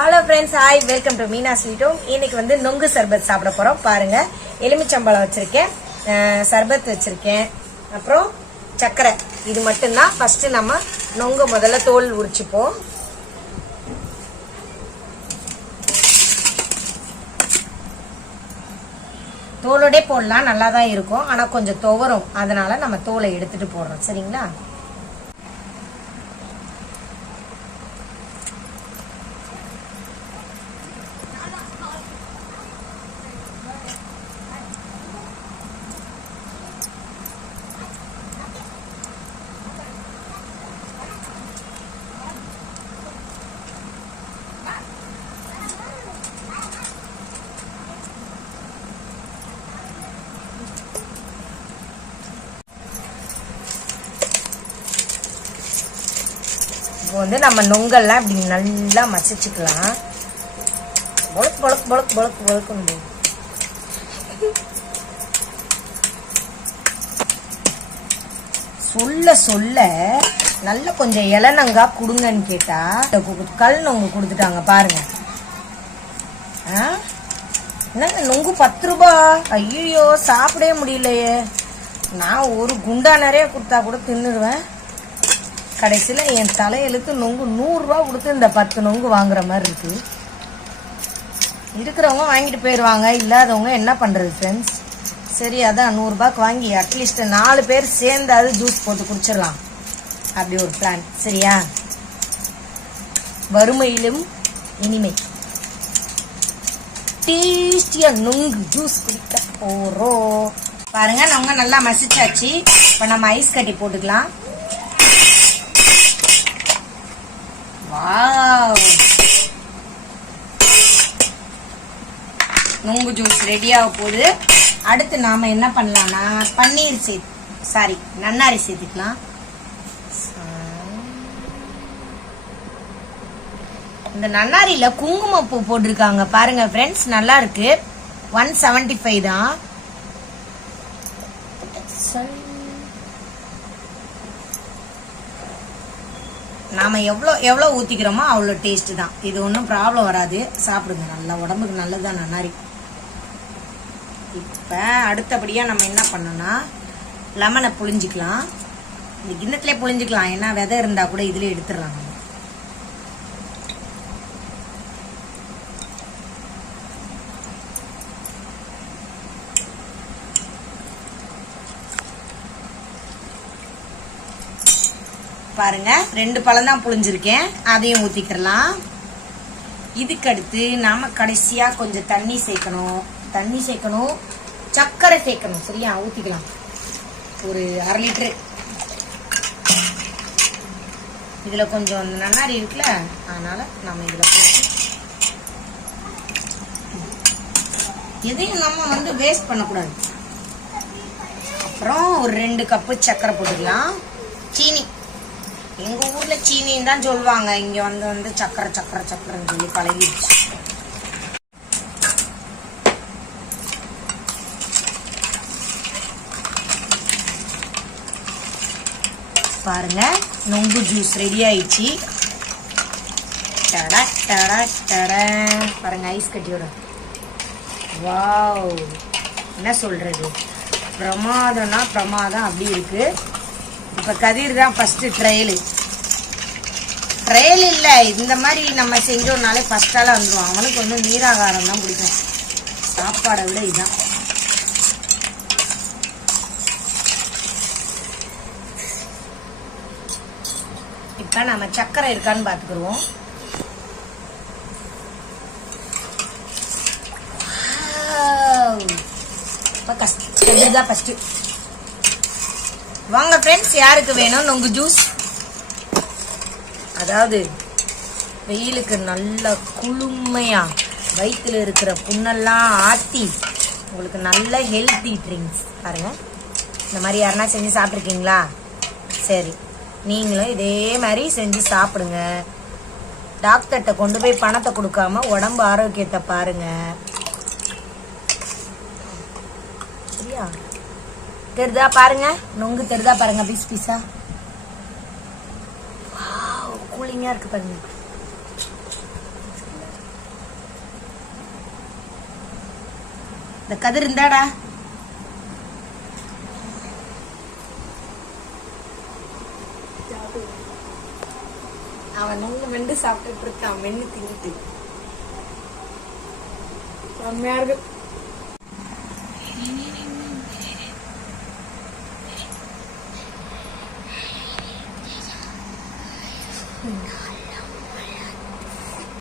Hello friends hi welcome to Meena ஸ்வீட்டும் இன்னைக்கு வந்து நொங்கு சர்பத் சாப்பிட போகிறோம் பாருங்கள் எலுமிச்சம்பழம் வச்சுருக்கேன் சர்பத் வச்சுருக்கேன். அப்புறம் சர்க்கரை இது மட்டும்தான். ஃபஸ்ட்டு நம்ம நொங்கு முதல்ல தோல் உரிச்சுப்போம். தோலோடே போடலாம். நல்லா தான் இருக்கும். ஆனால் கொஞ்சம் துவரும். அதனால் நம்ம தோலை எடுத்துகிட்டு போடுறோம். சரிங்களா? இப்போ வந்து நம்ம நொங்கல்லாம் இப்படி நல்லா மசிச்சுக்கலாம். பொழக்கு பொழக்கு பொழக்கு பொழக்கு முடியும் சொல்ல சொல்ல நல்ல கொஞ்சம் இளநங்கா கொடுங்கன்னு கேட்டா இந்த கு- கல் நொங்கு கொடுத்துட்டாங்க பாருங்க. ஆ? என்னங்க நொங்கு பத்து ரூபா? ஐயோ சாப்பிடவே முடியலையே. நான் ஒரு குண்டா நிறைய கொடுத்தா கூட தின்னுடுவேன் கடைசியில் என் தலையெழுத்து நொங்கு நூறுரூவா கொடுத்து இந்த பத்து நொங்கு வாங்குற மாதிரி இருக்கு. இருக்கிறவங்க வாங்கிட்டு போயிடுவாங்க இல்லாதவங்க என்ன பண்ணுறது ஃப்ரெண்ட்ஸ் சரி அதான் நூறுரூபாய்க்கு வாங்கி அட்லீஸ்ட் நாலு பேர் சேர்ந்தாவது ஜூஸ் போட்டு குடிச்சிடலாம். அப்படி ஒரு பிளான் சரியா? வறுமையிலும் இனிமை. டேஸ்டியாக நொங்கு ஜூஸ் குடிக்க போகிறோம் பாருங்க நம்ம நல்லா மசிச்சாச்சு. இப்போ நம்ம ஐஸ் கட்டி போட்டுக்கலாம். வாவ். நுங்கு ஜூஸ் ரெடி ஆக போகுது. அடுத்து நாம என்ன பண்ணலாம்னா பன்னீர் சே சாரி நன்னாரி சேர்த்துக்கலாம் இந்த நன்னாரியில குங்குமப்பூ போட்டிருக்காங்க. பாருங்க ஃப்ரெண்ட்ஸ் நல்லா இருக்கு. ஒன் செவன்டி ஃபைவ் தான். நாம் எவ்வளோ எவ்வளோ ஊற்றிக்கிறோமோ அவ்வளோ டேஸ்ட்டு தான். இது ஒன்றும் ப்ராப்ளம் வராது. சாப்பிடுங்க. நல்லா உடம்புக்கு நல்லதுதான் நன்னாரி. இப்போ அடுத்தபடியாக நம்ம என்ன பண்ணோன்னா லெமனை புழிஞ்சிக்கலாம். இந்த கிண்ணத்துலேயே புழிஞ்சிக்கலாம். ஏன்னா விதை இருந்தால் கூட இதில் எடுத்துடலாம் நம்ம பாருங்க ரெண்டு பழம் தான் புழிஞ்சிருக்கேன். அதையும் ஊற்றிக்கிறலாம் இதுக்கடுத்து நாம் கடைசியாக கொஞ்சம் தண்ணி சேர்க்கணும். தண்ணி சேர்க்கணும். சர்க்கரை சேர்க்கணும். சரியா? ஊற்றிக்கலாம் ஒரு அரை லிட்டரு. இதில் கொஞ்சம் அந்த நன்னாரி இருக்குல்ல அதனால் நம்ம இதில் போட்டு எதையும் நம்ம வந்து வேஸ்ட் பண்ணக்கூடாது. அப்புறம் ஒரு ரெண்டு கப்பு சர்க்கரை போட்டுக்கலாம். சீனி. எங்க ஊர்ல சீனின்னு தான் சொல்லுவாங்க. இங்க வந்து வந்து சக்கரை சக்கரை சக்கரைன்னு சொல்லி பழகிடுச்சு. பாருங்க நொங்கு ஜூஸ் ரெடி ஆயிடுச்சு. டட டட டட. பாருங்க ஐஸ் கட்டியோட. வாவ். என்ன சொல்றது? பிரமாதம்னா பிரமாதம் அப்படி இருக்கு. இப்போ கதிர் தான் ஃபஸ்ட்டு ட்ரையலு ட்ரையல் இல்லை இந்த மாதிரி நம்ம செஞ்சோம்னாலே ஃபஸ்ட்டால் வந்துடுவான் அவனுக்கு வந்து நீராகாரம் தான் பிடிக்கும். சாப்பாடை விட இதுதான் இப்போ நம்ம சர்க்கரை இருக்கான்னு பார்த்துக்குருவோம் இப்போ கஷ்டம். இதுதான் ஃபஸ்ட்டு வாங்க ஃப்ரெண்ட்ஸ் யாருக்கு வேணும் நொங்கு ஜூஸ் அதாவது வெயிலுக்கு நல்ல குளுமையா வயிற்றுல இருக்கிற புண்ணெல்லாம் ஆத்தி உங்களுக்கு நல்ல ஹெல்த்தி ட்ரிங்க்ஸ் பாருங்க. இந்த மாதிரி யாருன்னா செஞ்சு சாப்பிட்ருக்கீங்களா சரி. நீங்களும் இதே மாதிரி செஞ்சு சாப்பிடுங்க. டாக்டர்கிட்ட கொண்டு போய் பணத்தை கொடுக்காம உடம்பு ஆரோக்கியத்தை பாருங்க. சரியா? தெரிதா பாருங்க? நொங்கு தெரிதா பாருங்க பீஸ் பீஸா? கூலிங்கா இருக்கு பாருங்க. இந்த கதிர் இருந்தாடா அவன் நல்ல மெண்டு சாப்பிட்டு இருக்கான் மென்னு திங்கிட்டு செம்மையா இருக்கு.